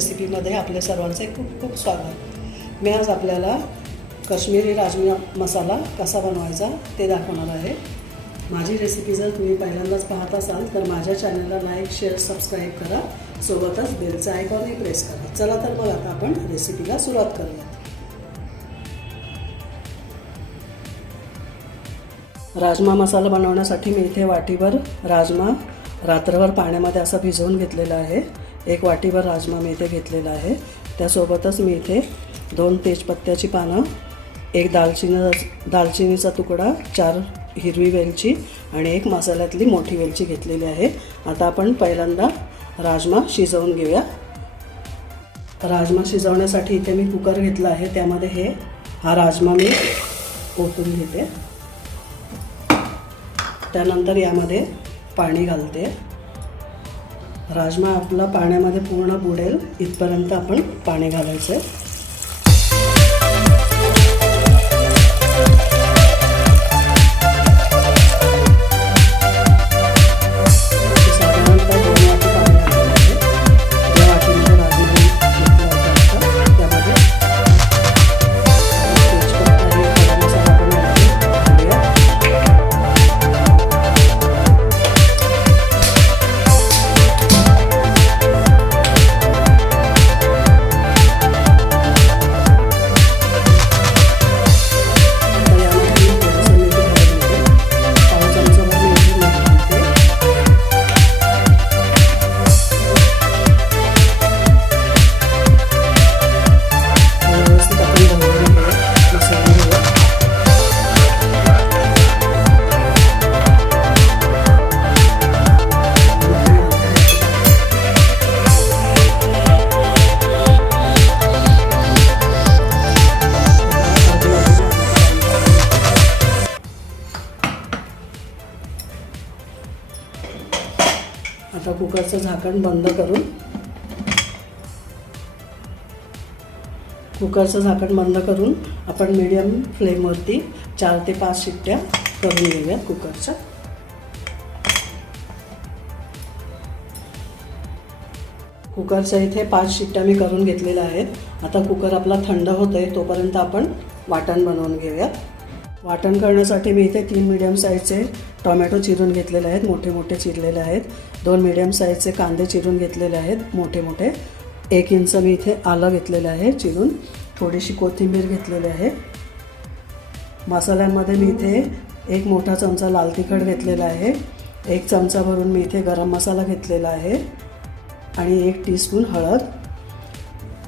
रेसिपीमध्ये आपले सर्वांचे खूप खूप स्वागत। मी आज आपल्याला काश्मीरी राजमा मसाला कसा बनवायचा ते दाखवणार आहे। माझी रेसिपी जर तुम्ही पहिल्यांदाच पाहत असाल तर माझ्या चॅनलला लाईक शेअर सबस्क्राईब करा, सोबतच बेलचा आयकॉनही प्रेस करा। चला तर मग आता आपण रेसिपीला सुरुवात करूया। राजमा मसाला बनवण्यासाठी मी इथे वाटीभर राजमा रात्रभर पाण्यामध्ये असं भिजवून घेतलेला आहे। एक वाटीभर राजमा मी इथे घेतलेला आहे। त्यासोबतच मी इथे 2 तेजपत्त्याची पानं, एक दालचिनीचा तुकडा, 4 हिरवी वेलची आणि 1 मसाल्यातली मोठी वेलची घेतलेली आहे। आता आपण पहिल्यांदा राजमा शिजवून घेऊया। राजमा शिजवण्यासाठी इथे मी कुकर घेतला आहे, त्यामध्ये हा राजमा मी ओतून घेते। त्यानंतर यामध्ये पाणी घालते। राजमा आपला पाण्यामध्ये पूर्ण बुडेल इथपर्यंत आपण पाणी घालायचं आहे। आता कुकरचं झाकण बंद करून आपण मीडियम फ्लेमवरती 4 ते 5 शिट्ट्या करून घेऊया कुकरच्या। कुकरच्या इथे 5 शिट्ट्या मी करून घेतलेल्या आहेत। आता कुकर आपला थंड होतोय तोपर्यंत आपण वाटण बनवून घेऊया। वाटण करण्यासाठी मी इथे 3 मीडियम साईजचे टोमॅटो चिरून घेतलेले आहेत, मोठे मोठे चिरलेले आहेत। 2 मीडियम साईजचे कांदे चिरून घेतलेले आहेत मोठे मोठे। 1 इंच मी इथे आलं घेतलेलं आहे चिरून। थोडीशी कोथिंबीर घेतलेली आहे। मसाल्यांमध्ये मी इथे 1 मोठा चमचा लाल तिखट घेतलेला आहे, 1 चमचा भरून मी इथे गरम मसाला घेतलेला आहे आणि 1 टीस्पून हळद,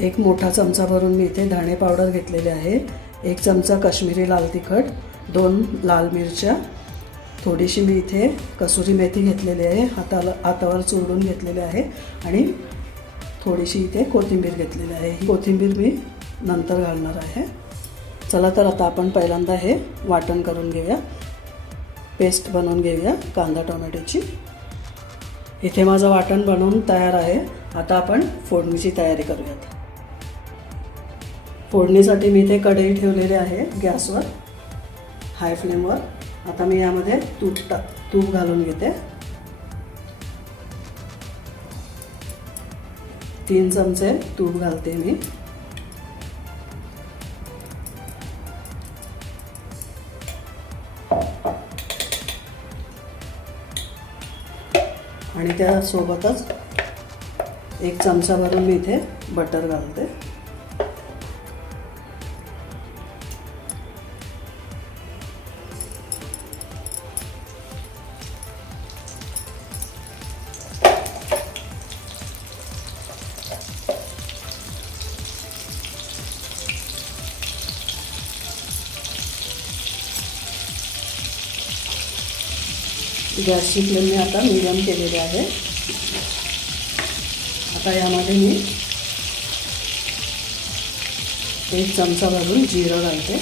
1 मोठा चमचा भरून मी इथे धणे पावडर घेतलेले आहे, 1 चमचा काश्मीरी लाल तिखट, 2 लाल मिरच्या, थोडीशी मी इथे कसुरी मेथी घेतलेली आहे, हातावर चुरडून घेतलेली आहे आणि थोडीशी इथे कोथिंबीर घेतलेली आहे। ही कोथिंबीर मी नंतर घालणार आहे। चला तर आता आपण पहिल्यांदा हे वाटण करून घेऊया, पेस्ट बनवून घेऊया कांदा टोमॅटोची। इथे माझं वाटण बनवून तयार आहे। आता आपण फोडणीची तयारी करूयात। फोडणीसाठी मी इथे कढई ठेवलेली आहे गॅसवर हाय फ्लेमवर। आता मी यामध्ये तूप घालून घेते। 3 चमचे तूप घालते मी। आणि त्यासोबतच 1 चमचा भरून मी इथे बटर घालते। गॅसची फ्लेम मी आता मीडियम केलेली आहे। आता यामध्ये मी 1 चमचा भरून जिरं घालते।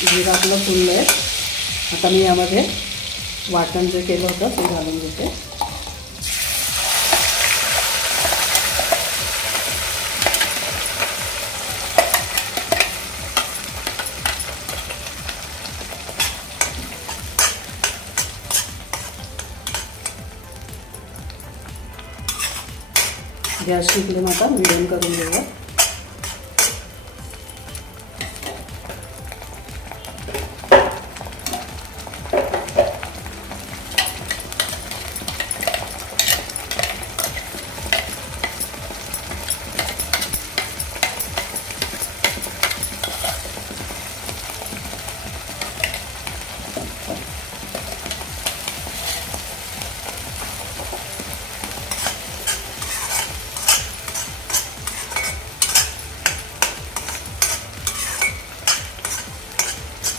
जिरं आपलं फुललं आहे। आता मी यामध्ये वाटण जे केलं होतं ते घालून घेते। गॅसची फ्लेम आता मिडियम करून घेऊया.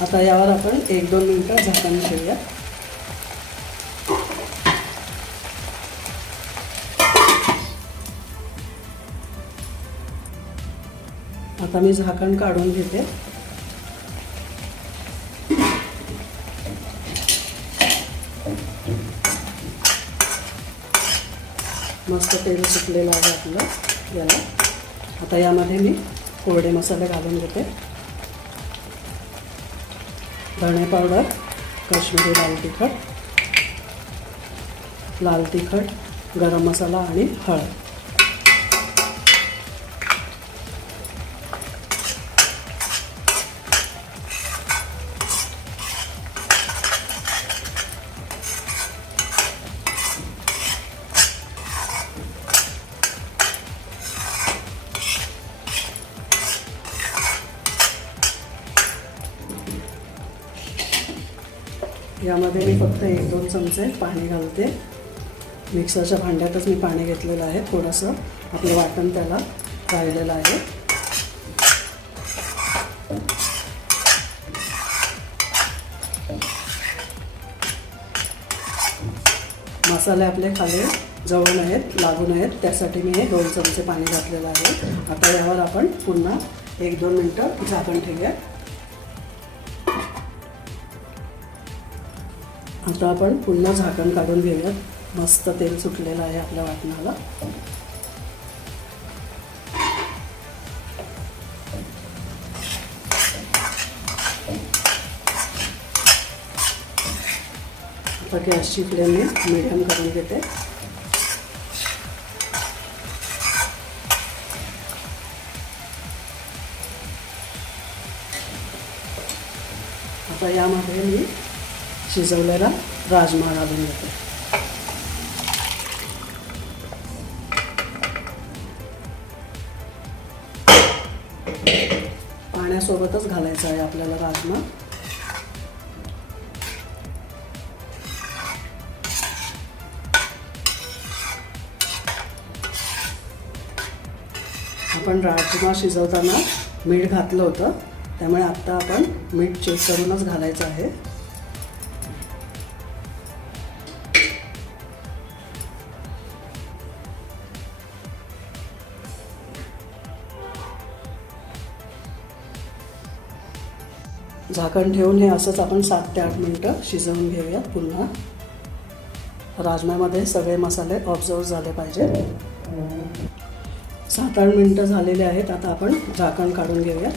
आता यावर आपण 1-2 मिनिटं झाकण ठेवूया. आता मी झाकण काढून घेते. मस्त तेल सुटलेलं आहे आपलं याला. आता यामध्ये मी कोरडे मसाले घालून घेते. धणे पावडर, काश्मीरी लाल तिखट, गरम मसाला आणि हळद. यामध्ये मी फक्त 1-2 चमचे पाणी घालते. मिक्सरच्या भांड्यातच मी पाणी घेतलेलं आहे. थोडंसं आपलं वाटण त्याला राहिलेलं आहे. मसाले आपले खाली जळू नयेत, लागू नयेत, त्यासाठी मी हे 2 चमचे पाणी घातलेलं आहे. आता यावर आपण पुन्हा 1-2 मिनिटं झाकण ठेवूया. आता आपण पुन्हा झाकण काढून घेऊया. मस्त तेल सुटलेलं आहे आपल्या वाटणाला. आता गॅसची फ्लेम मी मीडियम करून घेते. आता यामध्ये मी शिजवलेला राजमा घालून घेते. पाण्यासोबतच घालायचा आहे आपल्याला राजमा. आपण राजमा शिजवताना मीठ घातलं होतं, त्यामुळे आता आपण मीठ चेक करूनच घालायचं आहे. झाकण ठेवून हे असंच आपण 7 ते 8 मिनिटं शिजवून घेऊया. पुन्हा राजम्यामध्ये सगळे मसाले ऑब्झर्व झाले पाहिजे. 7-8 मिनिटं झालेले आहेत. आता आपण झाकण काढून घेऊया.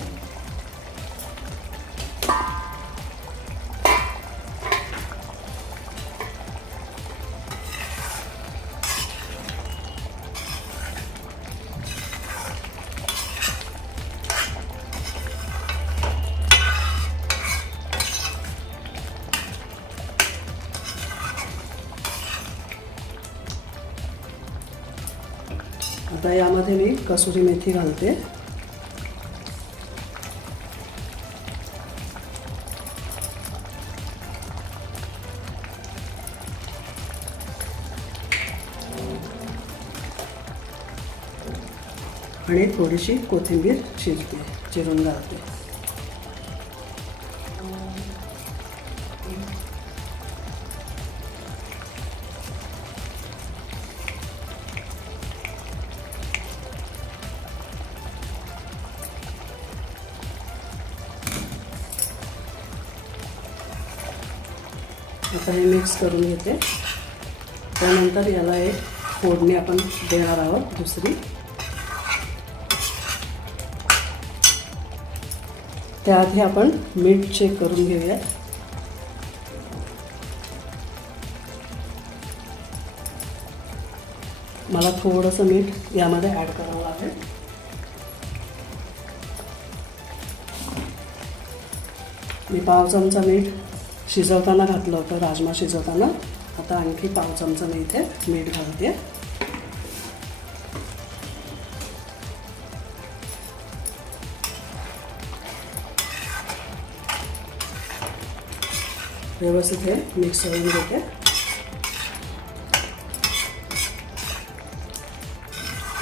आता यामध्ये मी कसुरी मेथी घालते. आणि थोडीशी कोथिंबीर चिरून घालते. आता हे मिक्स करून घेते. त्यानंतर याला एक फोडणी आपण देणार आहोत दुसरी. त्याआधी आपण मीठ चेक करून घेऊया. मला थोडंसं मीठ यामध्ये ॲड करावं लागेल. मी पाव चमचा मीठ शिजवताना घातलं होतं, राजमा शिजवताना. आता आणखी पाव चमचा मी इथे मीठ घालते. व्यवस्थित हे मिक्स करून घेते.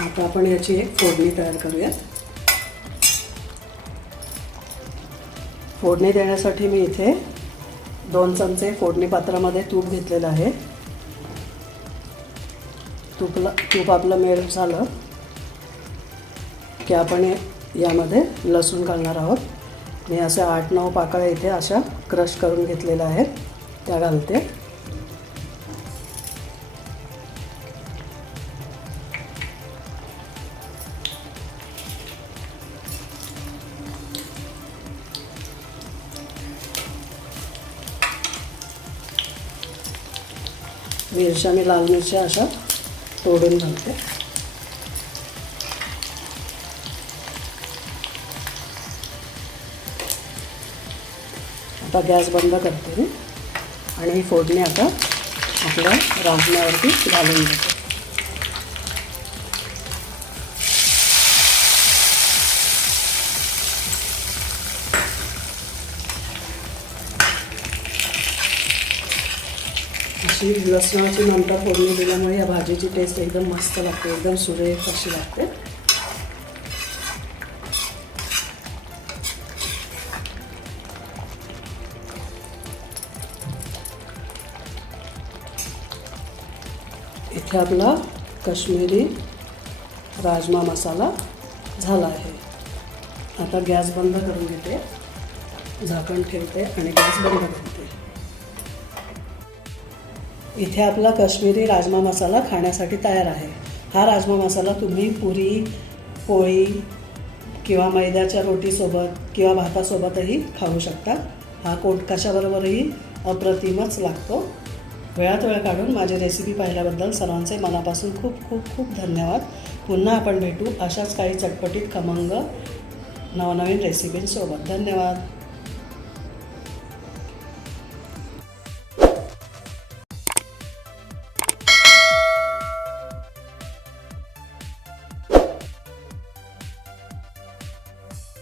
आता आपण याची एक फोडणी तयार करूयात. फोडणी देण्यासाठी मी इथे 2 चमचे फोडणी पात्रामध्ये तूप घेतलेलं आहे. तूप आपलं मेल्ट झालं की आपण यामध्ये लसूण घालणार आहोत. मी अशा 8-9 पाकळ्या इथे अशा क्रश करून घेतलेल्या आहेत, त्या घालते. मिरच्या मी लाल मिरच्या अशा तोडून घालते. आता गॅस बंद करते मी आणि ही फोडणी आता आपल्या राजम्यावरती घालून घेते. अशी लसणाची नंतर फोडणी दिल्यामुळे या भाजीची टेस्ट एकदम मस्त लागते, एकदम सुरेख अशी लागते. इथे आपला काश्मीरी राजमा मसाला झाला आहे. आता गॅस बंद करून घेते, झाकण ठेवते आणि गॅस बंद करते. इथे आपला काश्मीरी राजमा मसाला खाण्यासाठी तयार आहे. हा राजमा मसाला तुम्ही पुरी, पोळी किंवा मैद्याच्या रोटीसोबत किंवा भातासोबतही खाऊ शकता. हा कशाबरोबरही अप्रतिमच लागतो. वेळात वेळ काढून माझी रेसिपी पाहिल्याबद्दल सर्वांचे मनापासून खूप खूप खूप धन्यवाद. पुन्हा आपण भेटू अशाच काही चटपटीत खमंग नवनवीन रेसिपींसोबत. धन्यवाद.